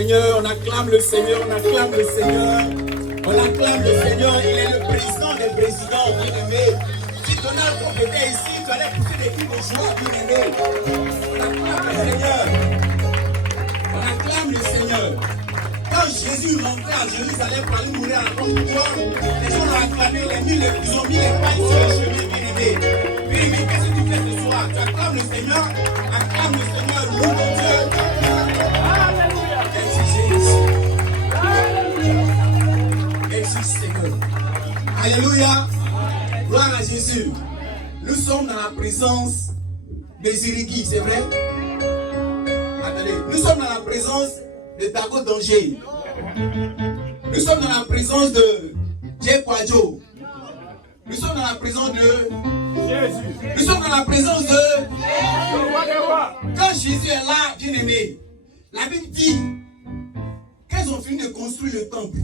Seigneur, on acclame le Seigneur, on acclame le Seigneur. On acclame le Seigneur, il est le président des présidents, bien-aimés. Si Donald Trump était ici, tu allais pousser des cris de joie, bien-aimés. On acclame le Seigneur. On acclame le Seigneur. Quand Jésus rentrait à Jérusalem pour aller mourir à la croix, les gens l'ont acclamé, ils ont mis les pailles sur le chemin, bien-aimés. Bien-aimés, qu'est-ce que tu fais ce soir? Tu acclames le Seigneur, acclame le Seigneur, loue mon Dieu. Alléluia. Gloire à Jésus. Nous sommes dans la présence de Zirigui, c'est vrai? Attendez, nous sommes dans la présence de Dago Danger. Nous sommes dans la présence de Jay Kwadjo. Nous sommes dans la présence de Jésus. Nous sommes dans la présence de Quand Jésus est là, bien aimé, la Bible dit qu'ils ont fini de construire le temple.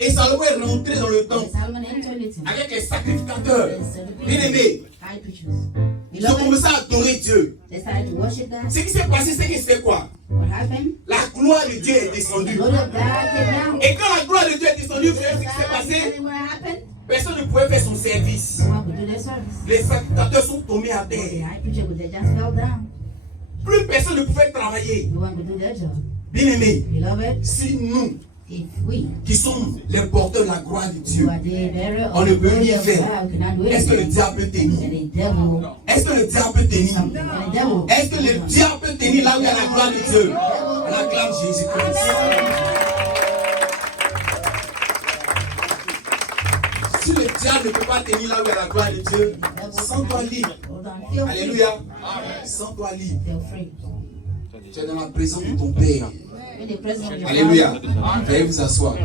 Et Salomon est rentré dans le temple avec les sacrificateurs. Bien aimés, ils ont commencé à adorer Dieu. Ce qui s'est passé, c'est qu'il se fait quoi? La gloire de Dieu est descendue. Et quand la gloire de Dieu est descendue, vous savez ce qui s'est passé? Personne ne pouvait faire son service. Les sacrificateurs sont tombés à terre. Plus personne ne pouvait travailler. Bien aimé, si nous qui sommes les porteurs de la gloire de Dieu, on ne peut rien faire. Est-ce que le diable peut tenir? Est-ce que le diable peut tenir? Est-ce que le diable peut tenir là où il y a la gloire de Dieu? On acclame Jésus-Christ. Si le diable ne peut pas tenir là où il y a la gloire de Dieu, sens-toi libre. Alléluia. Sens-toi libre. Tu es dans la présence de ton Père. Alléluia. Veuillez vous asseoir.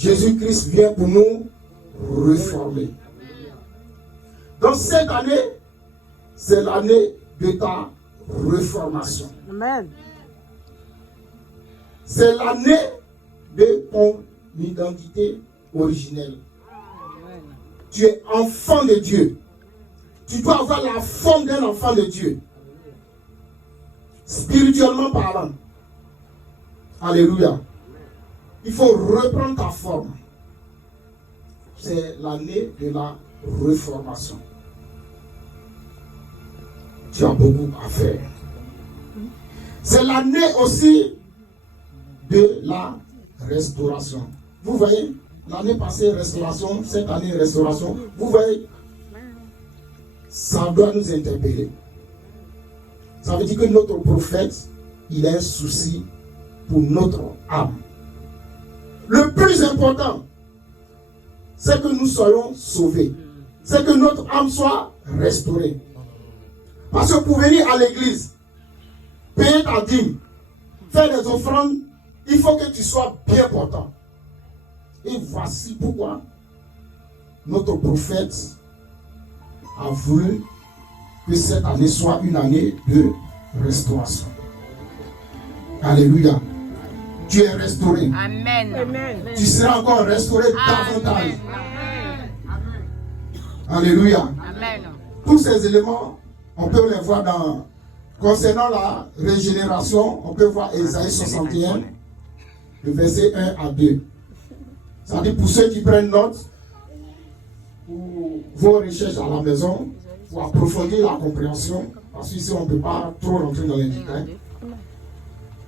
Jésus-Christ vient pour nous réformer. Donc cette année, c'est l'année de ta réformation. Amen. C'est l'année de ton identité originelle. Amen. Tu es enfant de Dieu. Tu dois avoir la forme d'un enfant de Dieu. Spirituellement parlant. Alléluia. Il faut reprendre ta forme. C'est l'année de la réformation. Tu as beaucoup à faire. C'est l'année aussi de la restauration. Vous voyez, l'année passée, restauration, cette année, restauration. Vous voyez, ça doit nous interpeller. Ça veut dire que notre prophète, il a un souci pour notre âme. Le plus important, c'est que nous soyons sauvés. C'est que notre âme soit restaurée. Parce que pour venir à l'église, payer ta dîme, faire des offrandes, il faut que tu sois bien portant. Et voici pourquoi notre prophète a voulu que cette année soit une année de restauration. Alléluia. Tu es restauré. Amen. Amen. Tu seras encore restauré davantage. Alléluia. Amen. Tous ces éléments, on peut les voir concernant la régénération, on peut voir Ésaïe 61, le verset 1 à 2. Ça dit pour ceux qui prennent note, pour vos recherches à la maison, pour approfondir la compréhension, parce qu'ici on ne peut pas trop rentrer dans les détails.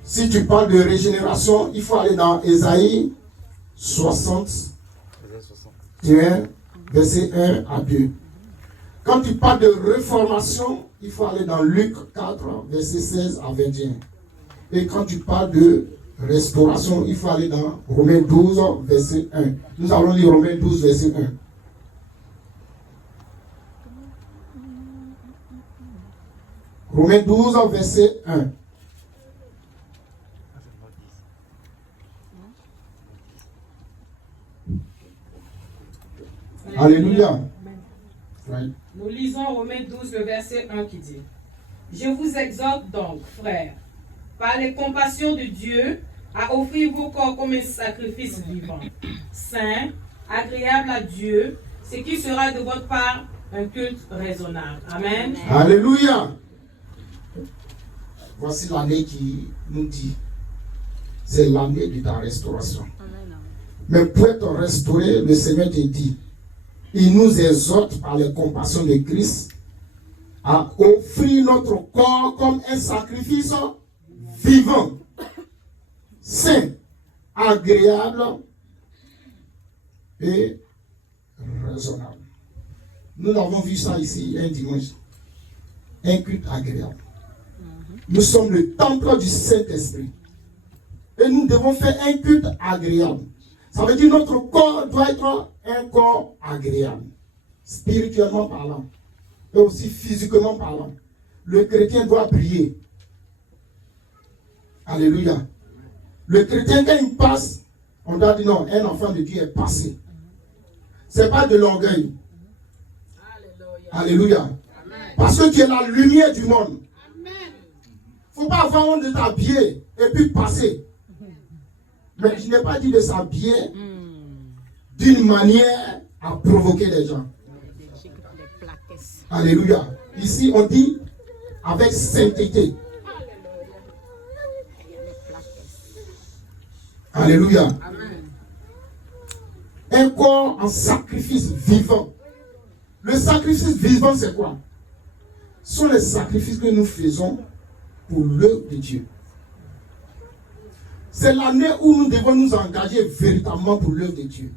Si tu parles de régénération, il faut aller dans Ésaïe 61, verset 1 à 2. Quand tu parles de réformation, il faut aller dans Luc 4, verset 16 à 21. Et quand tu parles de restauration, il faut aller dans Romains 12, verset 1. Nous allons lire Romains 12, verset 1. Romains 12, verset 1. Alléluia. Oui. Nous lisons Romains 12, le verset 1 qui dit: Je vous exhorte donc, frères, par les compassions de Dieu, à offrir vos corps comme un sacrifice vivant, saint, agréable à Dieu, ce qui sera de votre part un culte raisonnable. Amen. Alléluia. Voici l'année qui nous dit, c'est l'année de ta restauration. Mais pour être restauré, le Seigneur te dit, il nous exhorte par les compassions de Christ à offrir notre corps comme un sacrifice vivant, saint, agréable et raisonnable. Nous avons vu ça ici un dimanche. Un culte agréable. Nous sommes le temple du Saint-Esprit. Et nous devons faire un culte agréable. Ça veut dire que notre corps doit être un corps agréable. Spirituellement parlant. Et aussi physiquement parlant. Le chrétien doit briller. Alléluia. Le chrétien, quand il passe, on doit dire non, un enfant de Dieu est passé. Ce n'est pas de l'orgueil. Alléluia. Parce que tu es la lumière du monde. Il ne faut pas avoir honte de t'habiller et puis passer. Mais je n'ai pas dit de s'habiller d'une manière à provoquer les gens. Alléluia. Ici, on dit avec sainteté. Alléluia. Un corps en sacrifice vivant. Le sacrifice vivant, c'est quoi? Ce sont les sacrifices que nous faisons pour l'œuvre de Dieu. C'est l'année où nous devons nous engager véritablement pour l'œuvre de Dieu.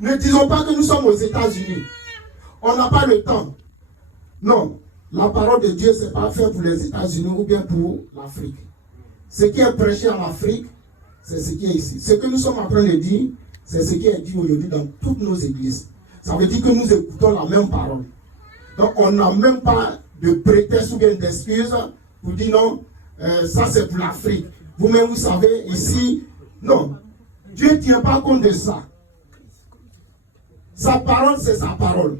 Ne disons pas que nous sommes aux États-Unis. On n'a pas le temps. Non. La parole de Dieu, ce n'est pas fait pour les États-Unis ou bien pour l'Afrique. Ce qui est prêché en Afrique, c'est ce qui est ici. Ce que nous sommes en train de dire, c'est ce qui est dit aujourd'hui dans toutes nos églises. Ça veut dire que nous écoutons la même parole. Donc on n'a même pas de prétexte ou bien d'excuse pour dire non, ça c'est pour l'Afrique. Vous-même vous savez ici, non. Dieu ne tient pas compte de ça. Sa parole, c'est sa parole.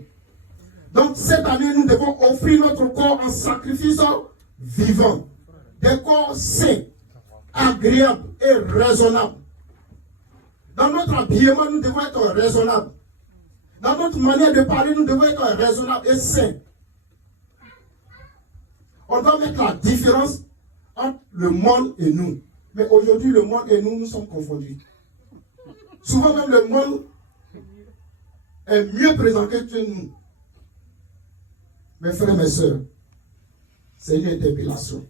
Donc cette année, nous devons offrir notre corps en sacrifice vivant. Des corps sains, agréables et raisonnables. Dans notre habillement, nous devons être raisonnables. Dans notre manière de parler, nous devons être raisonnables et sains. On doit mettre la différence entre le monde et nous. Mais aujourd'hui, le monde et nous, nous sommes confondus. Souvent même le monde est mieux présenté que nous. Mes frères et mes soeurs, c'est une interpellation.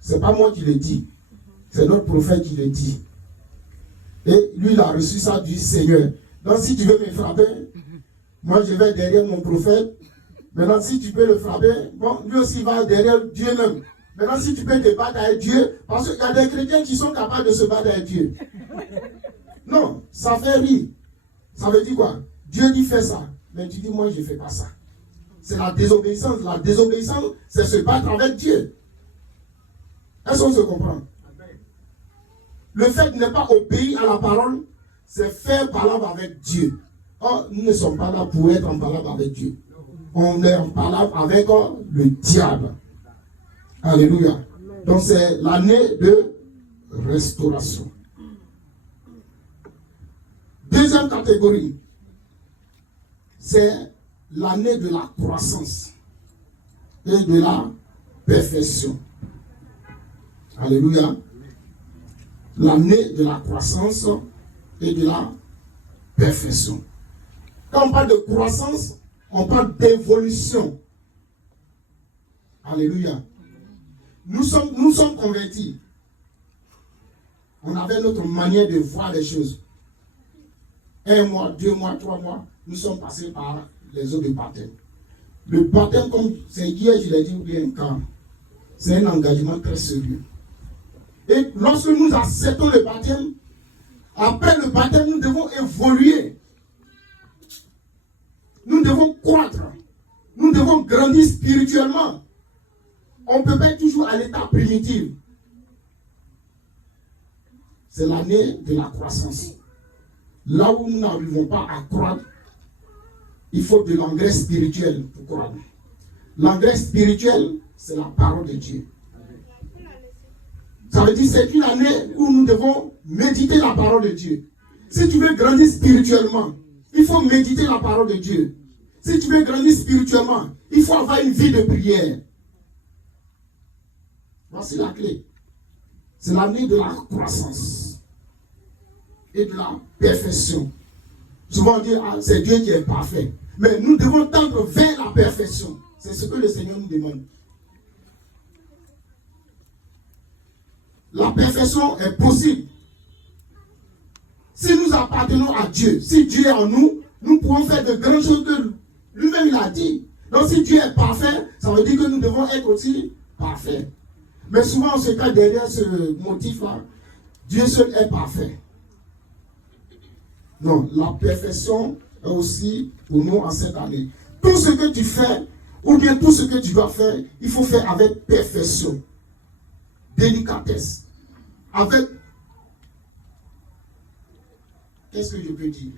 Ce n'est pas moi qui le dis. C'est notre prophète qui le dit. Et lui, il a reçu ça du Seigneur. Donc si tu veux me frapper, moi je vais derrière mon prophète. Maintenant, si tu peux le frapper, bon, lui aussi va derrière Dieu même. Maintenant, si tu peux te battre avec Dieu, parce qu'il y a des chrétiens qui sont capables de se battre avec Dieu. Non, ça fait rire. Ça veut dire quoi? Dieu dit fais ça. Mais tu dis, moi, je ne fais pas ça. C'est la désobéissance. La désobéissance, c'est se battre avec Dieu. Est-ce qu'on se comprend? Le fait de ne pas obéir à la parole, c'est faire palabre avec Dieu. Or, nous ne sommes pas là pour être en palabre avec Dieu. On est en palabre avec le diable. Alléluia. Donc c'est l'année de restauration. Deuxième catégorie, c'est l'année de la croissance et de la perfection. Alléluia. L'année de la croissance et de la perfection. Quand on parle de croissance, on parle d'évolution. Alléluia. Nous sommes convertis. On avait notre manière de voir les choses. 1 mois, 2 mois, 3 mois, nous sommes passés par les eaux de baptême. Le baptême, comme c'est hier, je l'ai dit bien quand, c'est un engagement très sérieux. Et lorsque nous acceptons le baptême, après le baptême, nous devons évoluer. Nous devons croître. Nous devons grandir spirituellement. On ne peut pas être toujours à l'état primitif. C'est l'année de la croissance. Là où nous n'arrivons pas à croître, il faut de l'engrais spirituel pour croître. L'engrais spirituel, c'est la parole de Dieu. Ça veut dire que c'est une année où nous devons méditer la parole de Dieu. Si tu veux grandir spirituellement, il faut méditer la parole de Dieu. Si tu veux grandir spirituellement, il faut avoir une vie de prière. Voici la clé. C'est l'année de la croissance et de la perfection. Souvent on dit, ah, c'est Dieu qui est parfait. Mais nous devons tendre vers la perfection. C'est ce que le Seigneur nous demande. La perfection est possible. Si nous appartenons à Dieu, si Dieu est en nous, nous pouvons faire de grandes choses que lui-même il a dit. Donc si Dieu est parfait, ça veut dire que nous devons être aussi parfaits. Mais souvent on se cache derrière ce motif-là. Dieu seul est parfait. Non, la perfection est aussi pour nous en cette année. Tout ce que tu fais, ou bien tout ce que tu dois faire, il faut faire avec perfection, délicatesse, avec, qu'est-ce que je peux dire?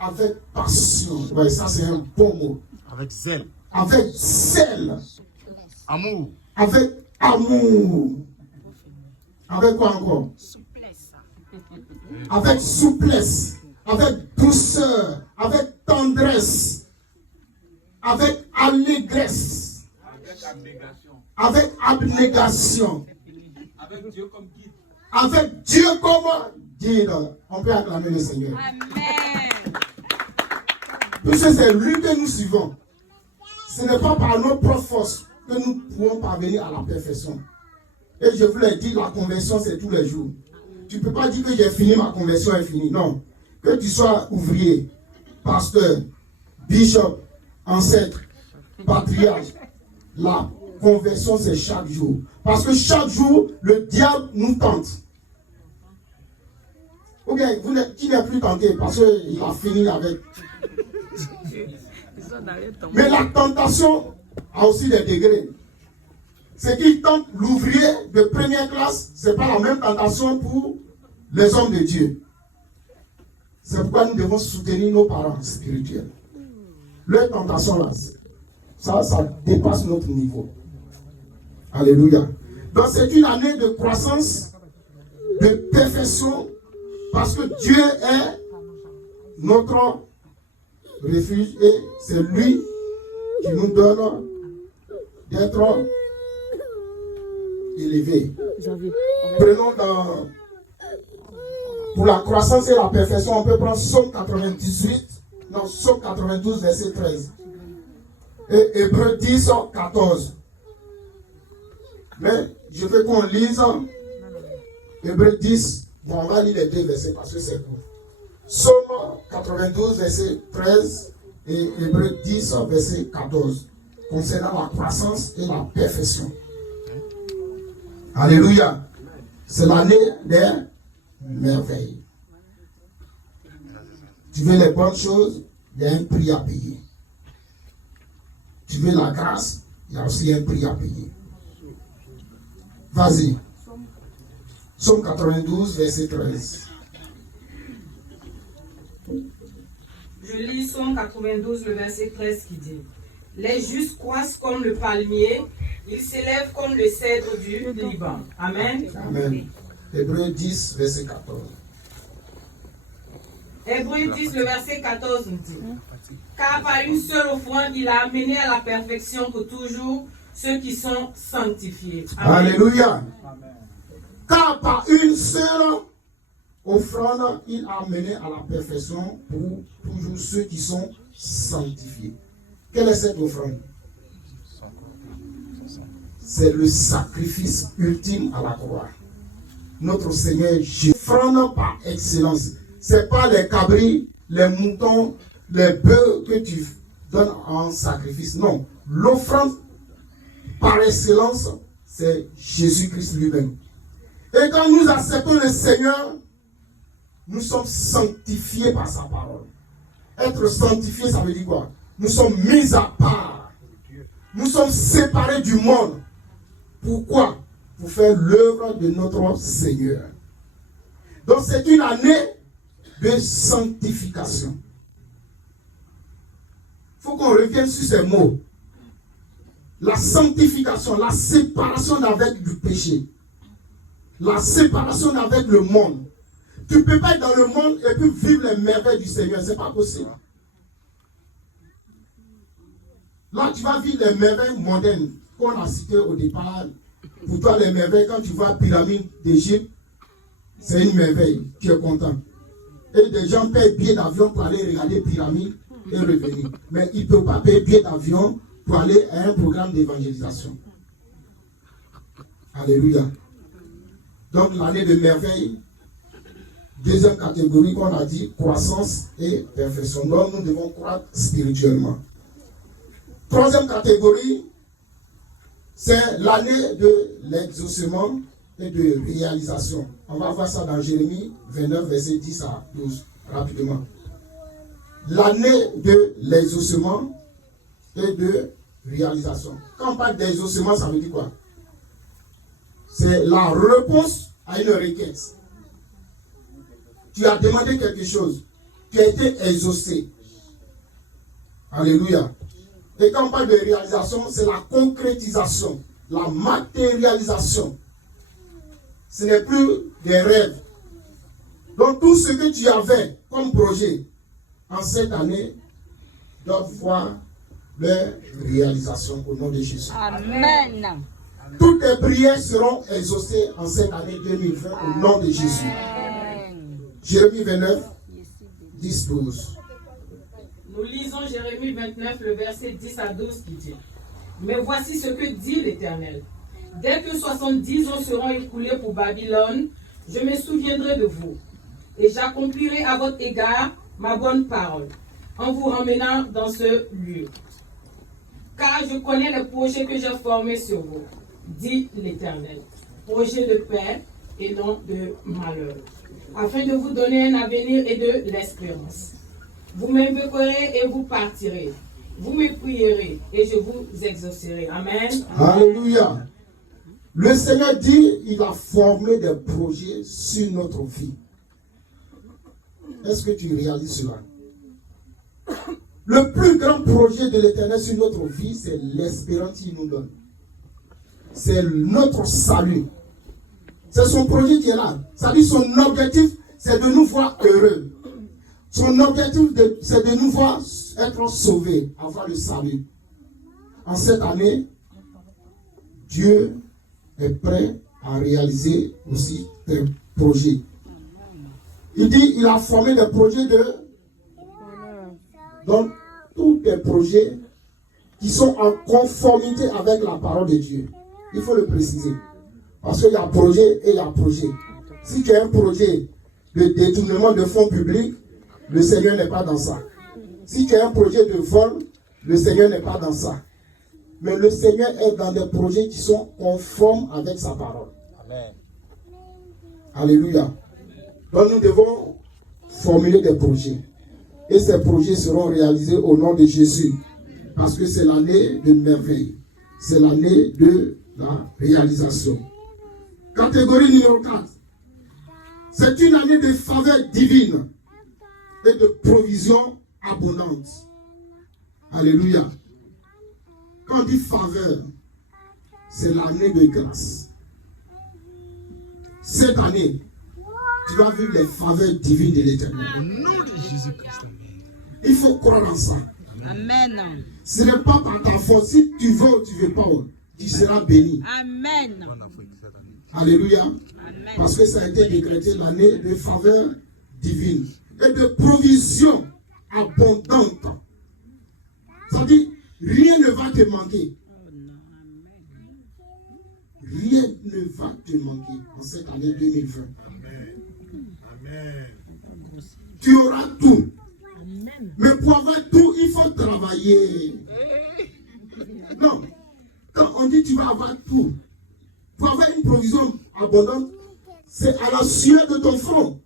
Avec passion. Ouais, ça c'est un bon mot. Avec zèle. Avec zèle. Amour. Avec amour. Avec quoi encore? Souplesse. Avec souplesse. Avec douceur. Avec tendresse. Avec allégresse. Avec abnégation. Avec abnégation. Avec Dieu comme guide. Avec Dieu comme guide. On peut acclamer le Seigneur. Amen. Puisque c'est lui que nous suivons. Ce n'est pas par nos propres forces que nous pouvons parvenir à la perfection. Et je vous l'ai dit, la conversion c'est tous les jours. Tu ne peux pas dire que j'ai fini, ma conversion est finie. Non. Que tu sois ouvrier, pasteur, bishop, ancêtre, patriarche, la conversion c'est chaque jour. Parce que chaque jour, le diable nous tente. Ou bien, qui n'est plus tenté parce qu'il a fini avec. Mais la tentation a aussi des degrés. Ce qui tente l'ouvrier de première classe, ce n'est pas la même tentation pour les hommes de Dieu. C'est pourquoi nous devons soutenir nos parents spirituels. Leur tentation là, ça dépasse notre niveau. Alléluia. Donc c'est une année de croissance, de perfection, parce que Dieu est notre refuge et c'est lui qui nous donne d'être élevés. Prenons pour la croissance et la perfection, on peut prendre Psaume 92, verset 13. Et Hébreux 10, 14. Mais je veux qu'on lise Hébreux 10. Bon, on va lire les deux versets parce que c'est court. Psaume 92, verset 13 et Hébreux 10, verset 14. Concernant la croissance et la perfection. Alléluia. C'est l'année des merveilles. Tu veux les bonnes choses, il y a un prix à payer. Tu veux la grâce, il y a aussi un prix à payer. Vas-y. Psaume 92, verset 13. Je lis Psaume 92, le verset 13 qui dit: Les justes croissent comme le palmier, ils s'élèvent comme le cèdre du Liban. Amen. Amen. Hébreux 10, verset 14. Hébreux 10, le verset 14 nous dit: Car par une seule offrande, il a amené à la perfection pour toujours ceux qui sont sanctifiés. Amen. Alléluia. Car par une seule offrande, il a amené à la perfection pour toujours ceux qui sont sanctifiés. Quelle est cette offrande? C'est le sacrifice ultime à la croix. Notre Seigneur Jésus. Offrande par excellence. Ce n'est pas les cabris, les moutons, les bœufs que tu donnes en sacrifice. Non. L'offrande par excellence, c'est Jésus-Christ lui-même. Et quand nous acceptons le Seigneur, nous sommes sanctifiés par sa parole. Être sanctifié, ça veut dire quoi? Nous sommes mis à part. Nous sommes séparés du monde. Pourquoi? Pour faire l'œuvre de notre Seigneur. Donc c'est une année de sanctification. Il faut qu'on revienne sur ces mots. La sanctification, la séparation d'avec du péché. La séparation d'avec le monde. Tu ne peux pas être dans le monde et puis vivre les merveilles du Seigneur. Ce n'est pas possible. Là, tu vas vivre les merveilles mondaines qu'on a citées au départ. Pour toi, les merveilles, quand tu vois la pyramide d'Égypte, c'est une merveille. Tu es content. Et des gens payent billet d'avion pour aller regarder les pyramides et revenir. Mais ils ne peuvent pas payer billet d'avion pour aller à un programme d'évangélisation. Alléluia. Donc l'année de merveille, deuxième catégorie qu'on a dit, croissance et perfection. Donc nous devons croître spirituellement. Troisième catégorie, c'est l'année de l'exaucement et de réalisation. On va voir ça dans Jérémie 29, verset 10 à 12, rapidement. L'année de l'exaucement et de réalisation. Quand on parle d'exaucement, ça veut dire quoi? C'est la réponse à une requête. Tu as demandé quelque chose. Tu as été exaucé. Alléluia. Et quand on parle de réalisation, c'est la concrétisation, la matérialisation. Ce n'est plus des rêves. Donc tout ce que tu avais comme projet en cette année doit voir leur réalisation au nom de Jésus. Amen. Toutes tes prières seront exaucées en cette année 2020 au nom de Jésus. Amen. Jérémie 29, 10, 12. Nous lisons Jérémie 29, le verset 10 à 12 qui dit: Mais voici ce que dit l'Éternel. Dès que 70 ans seront écoulés pour Babylone, je me souviendrai de vous. Et j'accomplirai à votre égard ma bonne parole, en vous ramenant dans ce lieu. Car je connais les projets que j'ai formés sur vous, dit l'Éternel. Projets de paix et non de malheur, afin de vous donner un avenir et de l'espérance. Vous m'invoquerez et vous partirez. Vous me prierez et je vous exaucerai. Amen. Alléluia. Le Seigneur dit, il a formé des projets sur notre vie. Est-ce que tu réalises cela? Le plus grand projet de l'Éternel sur notre vie, c'est l'espérance qu'il nous donne. C'est notre salut. C'est son projet qui est là. Ça dit son objectif, c'est de nous voir heureux. Son objectif, c'est de nous voir être sauvés, avoir le salut. En cette année, Dieu est prêt à réaliser aussi des projets. Il dit, il a formé des projets donc, tous les projets qui sont en conformité avec la parole de Dieu. Il faut le préciser. Parce qu'il y a projet et il y a projet. Si tu as un projet de détournement de fonds publics, le Seigneur n'est pas dans ça. Si tu as un projet de vol, le Seigneur n'est pas dans ça. Mais le Seigneur est dans des projets qui sont conformes avec sa parole. Amen. Alléluia. Donc nous devons formuler des projets. Et ces projets seront réalisés au nom de Jésus. Parce que c'est l'année de merveille. C'est l'année de la réalisation. Catégorie numéro 4. C'est une année de faveur divine et de provision abondante. Alléluia. Quand on dit faveur, c'est l'année de grâce. Cette année, tu vas vivre les faveurs divines de l'Éternel. Au nom de Jésus-Christ. Il faut croire en ça. Amen. Ce n'est pas par ta force. Si tu veux ou tu ne veux pas, tu seras béni. Amen. Alléluia. Amen. Parce que ça a été décrété l'année de faveur divine et de provision abondante. Ça dit, rien ne va te manquer. Rien ne va te manquer en cette année 2020. Amen. Tu auras tout. Mais pour avoir tout, il faut travailler. Non. Quand on dit tu vas avoir tout, pour avoir une provision abondante, c'est à la sueur de ton front.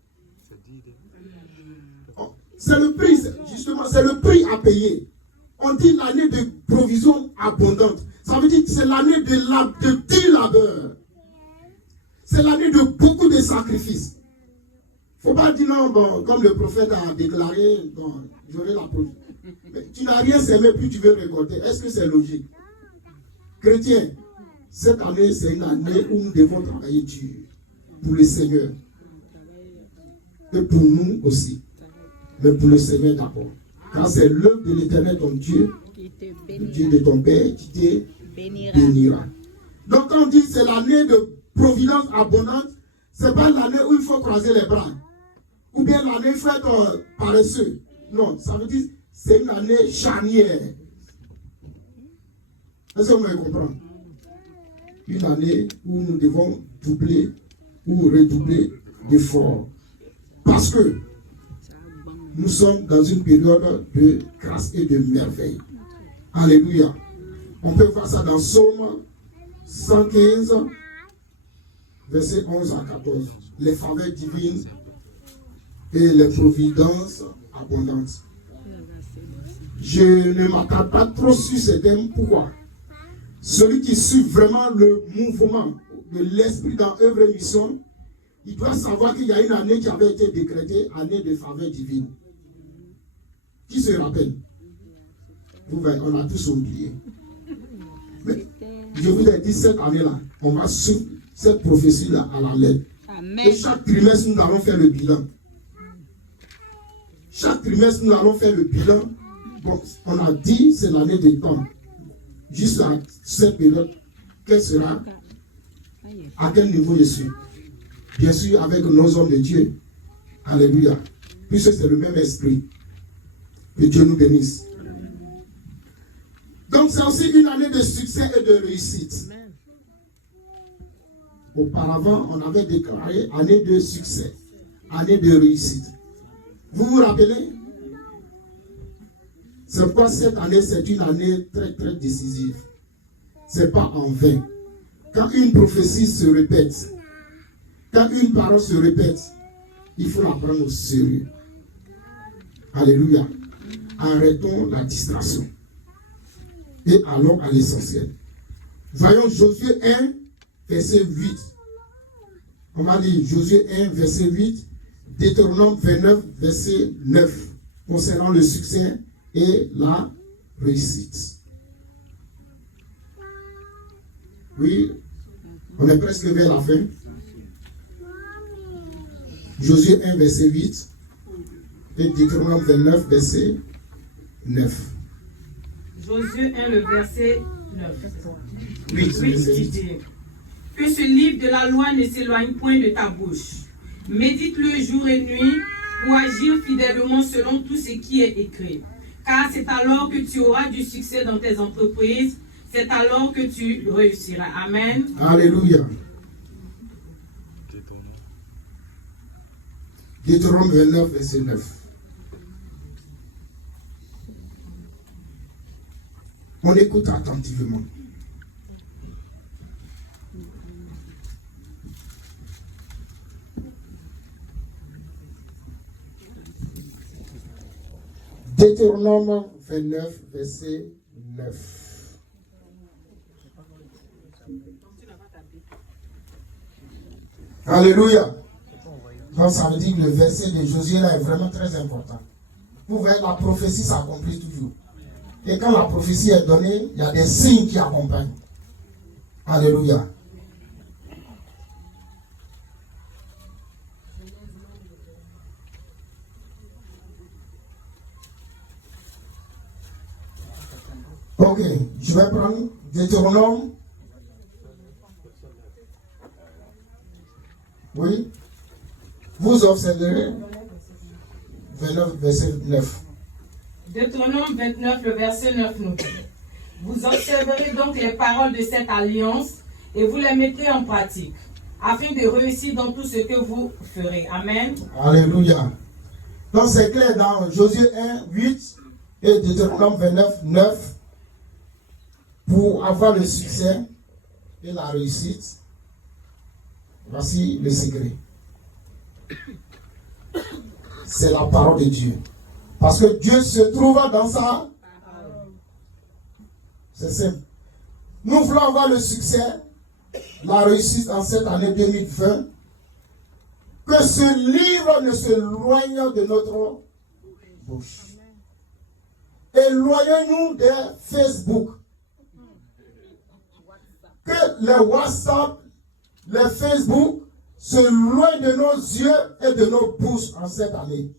C'est le prix, justement, c'est le prix à payer. On dit l'année de provision abondante. Ça veut dire que c'est l'année de dur labeur. C'est l'année de beaucoup de sacrifices. Il ne faut pas dire non, bon, comme le prophète a déclaré, bon, j'aurai la provision. Mais tu n'as rien semé, puis tu veux récolter. Est-ce que c'est logique? Chrétien, cette année, c'est une année où nous devons travailler dur pour le Seigneur. Et pour nous aussi. Mais pour le Seigneur d'abord. Car c'est l'œuvre de l'Éternel, ton Dieu, le Dieu de ton Père, qui te bénira. Donc quand on dit c'est l'année de providence abondante, ce n'est pas l'année où il faut croiser les bras. Ou bien l'année où il faut être paresseux. Non, ça veut dire c'est une année charnière. Est-ce que vous me comprenez? Une année où nous devons doubler ou redoubler d'efforts. Parce que nous sommes dans une période de grâce et de merveille. Alléluia. On peut voir ça dans Psaume 115, versets 11 à 14. Les faveurs divines et les providences abondantes. Je ne m'attarde pas trop sur ces thèmes. Pourquoi? Celui qui suit vraiment le mouvement de l'esprit dans œuvre et mission, il doit savoir qu'il y a une année qui avait été décrétée, année de faveur divine. Qui se rappelle? Vous voyez, on a tous oublié. Mais je vous ai dit, cette année-là, on va suivre cette prophétie-là à la lettre. Et chaque trimestre, nous allons faire le bilan. Chaque trimestre, nous allons faire le bilan. Bon, on a dit, c'est l'année des temps. Juste à cette période, quelle sera? À quel niveau je suis? Bien sûr, avec nos hommes de Dieu. Alléluia. Puisque c'est le même esprit. Que Dieu nous bénisse. Donc, c'est aussi une année de succès et de réussite. Auparavant, on avait déclaré année de succès, année de réussite. Vous vous rappelez? C'est pourquoi cette année, c'est une année très, très décisive. Ce n'est pas en vain. Quand une prophétie se répète, quand une parole se répète, il faut la prendre au sérieux. Alléluia. Arrêtons la distraction. Et allons à l'essentiel. Voyons Josué 1, verset 8. On va lire Josué 1, verset 8. Deutéronome 29, verset 9, concernant le succès et la réussite. Oui, on est presque vers la fin. Josué 1, verset 8 et Deutéronome 29, verset 9. Josué 1, le verset 9. 8, verset 8. Que ce livre de la loi ne s'éloigne point de ta bouche. Médite-le jour et nuit pour agir fidèlement selon tout ce qui est écrit. Car c'est alors que tu auras du succès dans tes entreprises. C'est alors que tu réussiras. Amen. Alléluia. Deutéronome 29, verset 9. On écoute attentivement. Deutéronome 29, verset 9. Alléluia. Donc ça veut dire que le verset de Josué là est vraiment très important. Vous voyez, la prophétie s'accomplit toujours. Et quand la prophétie est donnée, il y a des signes qui accompagnent. Alléluia. Ok, je vais prendre Deutéronome. Oui. Vous observerez 29, verset 9. Deutéronome 29, le verset 9 nous dit: Vous observerez donc les paroles de cette alliance et vous les mettrez en pratique, afin de réussir dans tout ce que vous ferez. Amen. Alléluia. Donc c'est clair dans Josué 1, 8 et Deutéronome 29, 9. Pour avoir le succès et la réussite, voici le secret. C'est la parole de Dieu. Parce que Dieu se trouve dans sa... C'est simple. Nous voulons avoir le succès, la réussite en cette année 2020. Que ce livre ne s'éloigne de notre bouche. Éloignez-nous de Facebook. Que les WhatsApp, les Facebook s'éloignent de nos yeux et de nos bouches en cette année.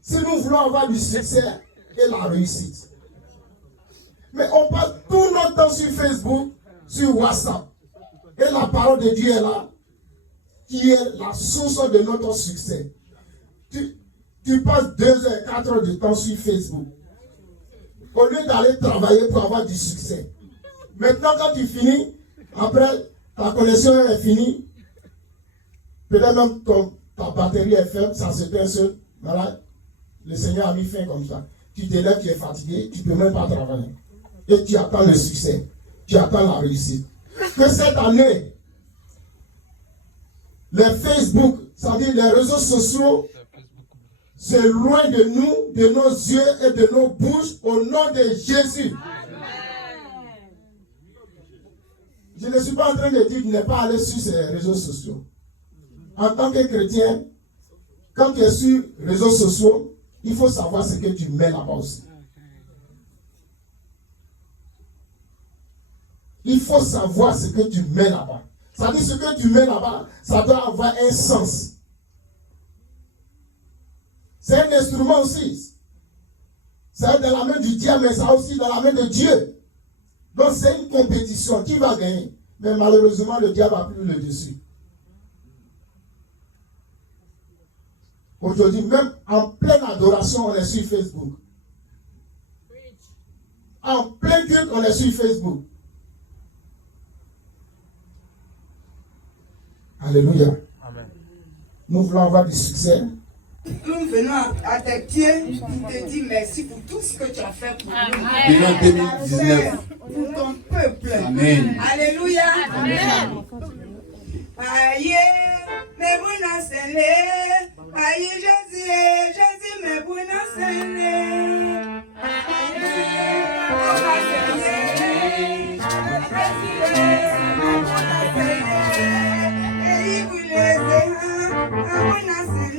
Si nous voulons avoir du succès et la réussite. Mais on passe tout notre temps sur Facebook, sur WhatsApp. Et la parole de Dieu est là, qui est la source de notre succès. Tu passes 2 heures, 4 heures de temps sur Facebook. Au lieu d'aller travailler pour avoir du succès. Maintenant, quand tu finis, après, ta connexion est finie, peut-être même ta batterie est faible, ça s'éteint seul. Voilà, le Seigneur a mis fin comme ça. Tu te lèves, tu es fatigué, tu ne peux même pas travailler. Et tu attends le succès, tu attends la réussite. Que cette année, les Facebook, c'est-à-dire les réseaux sociaux, s'éloignent de nous, de nos yeux et de nos bouches, au nom de Jésus. Je ne suis pas en train de dire de ne pas aller sur ces réseaux sociaux. En tant que chrétien, quand tu es sur les réseaux sociaux, il faut savoir ce que tu mets là-bas aussi. Il faut savoir ce que tu mets là-bas. Ça dit ce que tu mets là-bas, ça doit avoir un sens. C'est un instrument aussi. C'est dans la main du diable, mais ça aussi dans la main de Dieu. Donc c'est une compétition. Qui va gagner? Mais malheureusement, le diable a pris le dessus. Aujourd'hui, même en pleine adoration, on est sur Facebook. En plein culte, on est sur Facebook. Alléluia. Amen. Nous voulons avoir du succès. Nous venons à tes pieds pour te dire merci pour tout ce que tu as fait pour nous. Bilan 2019. Pour ton peuple. Amen. Alléluia. Amen. Aïe, mais vous n'enseignez. Aïe, Jésus, mais vous n'enseignez. Aïe, on va enseigner. Jésus, mais vous n'enseignez. Et il vous les a, vous n'enseignez.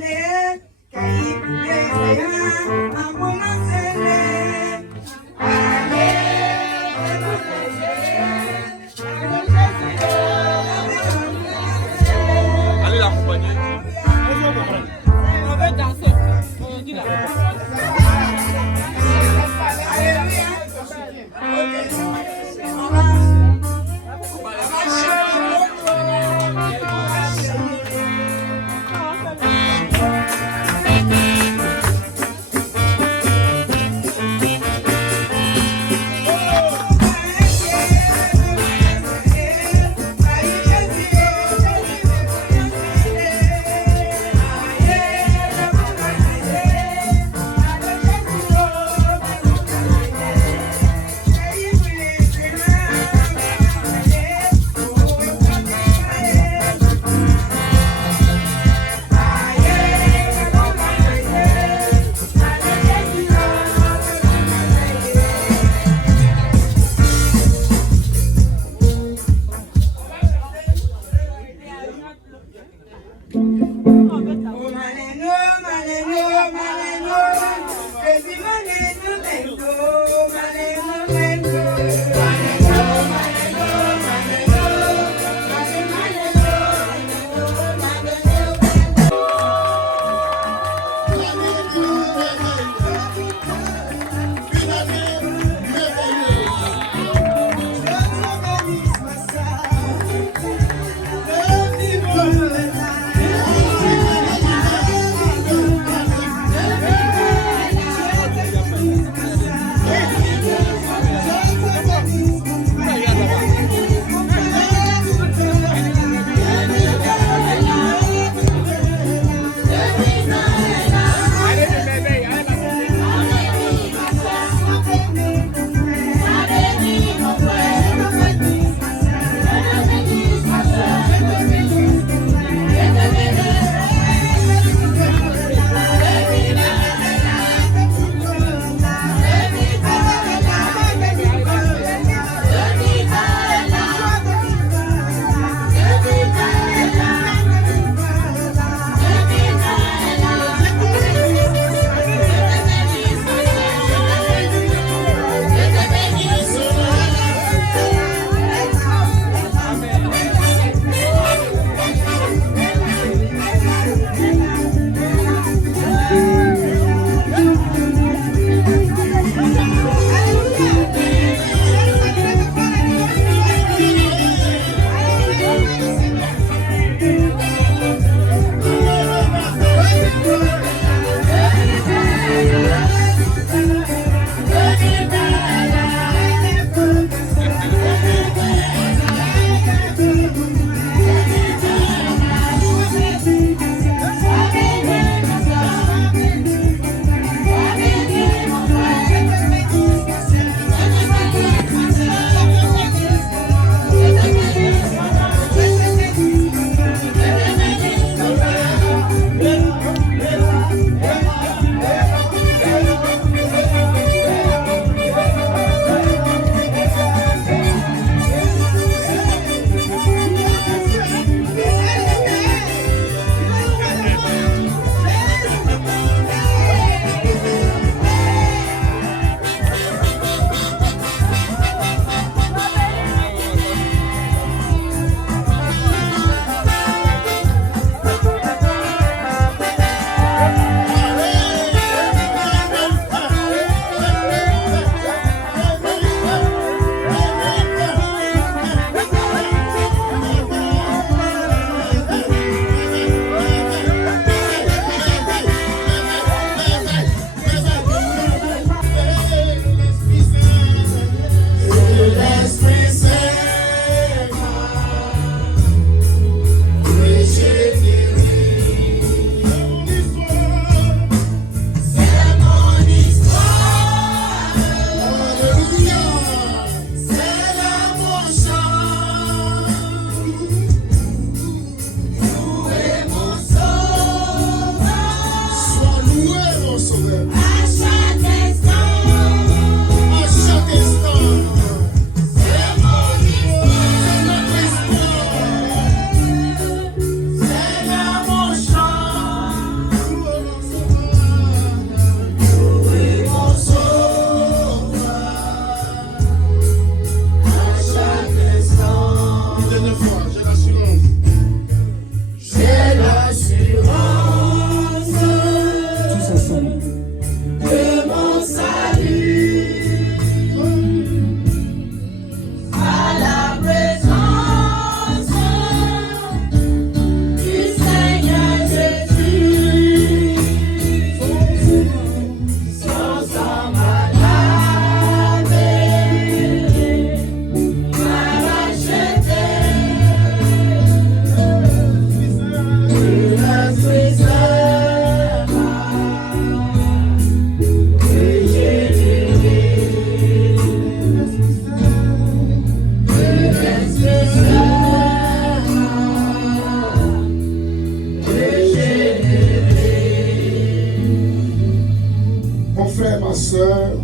frères,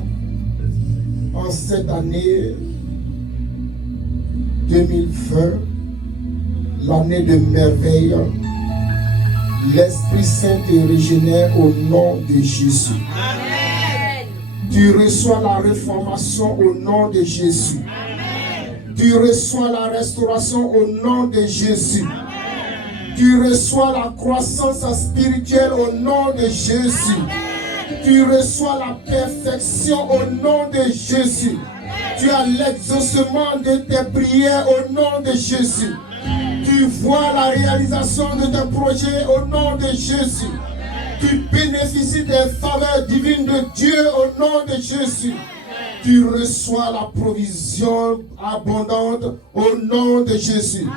en cette année 2020, l'année de merveille, l'Esprit Saint te régénère au nom de Jésus. Amen. Tu reçois la réformation au nom de Jésus. Amen. Tu reçois la restauration au nom de Jésus. Amen. Tu reçois la croissance spirituelle au nom de Jésus. Tu reçois la perfection au nom de Jésus. Tu as l'exaucement de tes prières au nom de Jésus. Tu vois la réalisation de tes projets au nom de Jésus. Tu bénéficies des faveurs divines de Dieu au nom de Jésus. Tu reçois la provision abondante au nom de Jésus.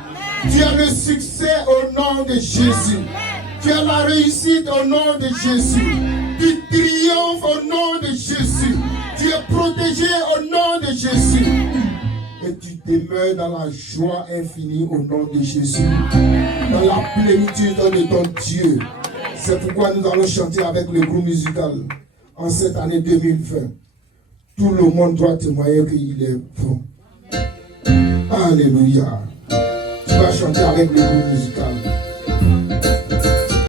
Tu as le succès au nom de Jésus. Tu as la réussite au nom de Jésus. Tu triomphes au nom de Jésus. Tu es protégé au nom de Jésus. Et tu demeures dans la joie infinie au nom de Jésus. Dans la plénitude de ton Dieu. C'est pourquoi nous allons chanter avec le groupe musical en cette année 2020. Tout le monde doit témoigner qu'il est bon. Alléluia. Tu vas chanter avec le groupe musical.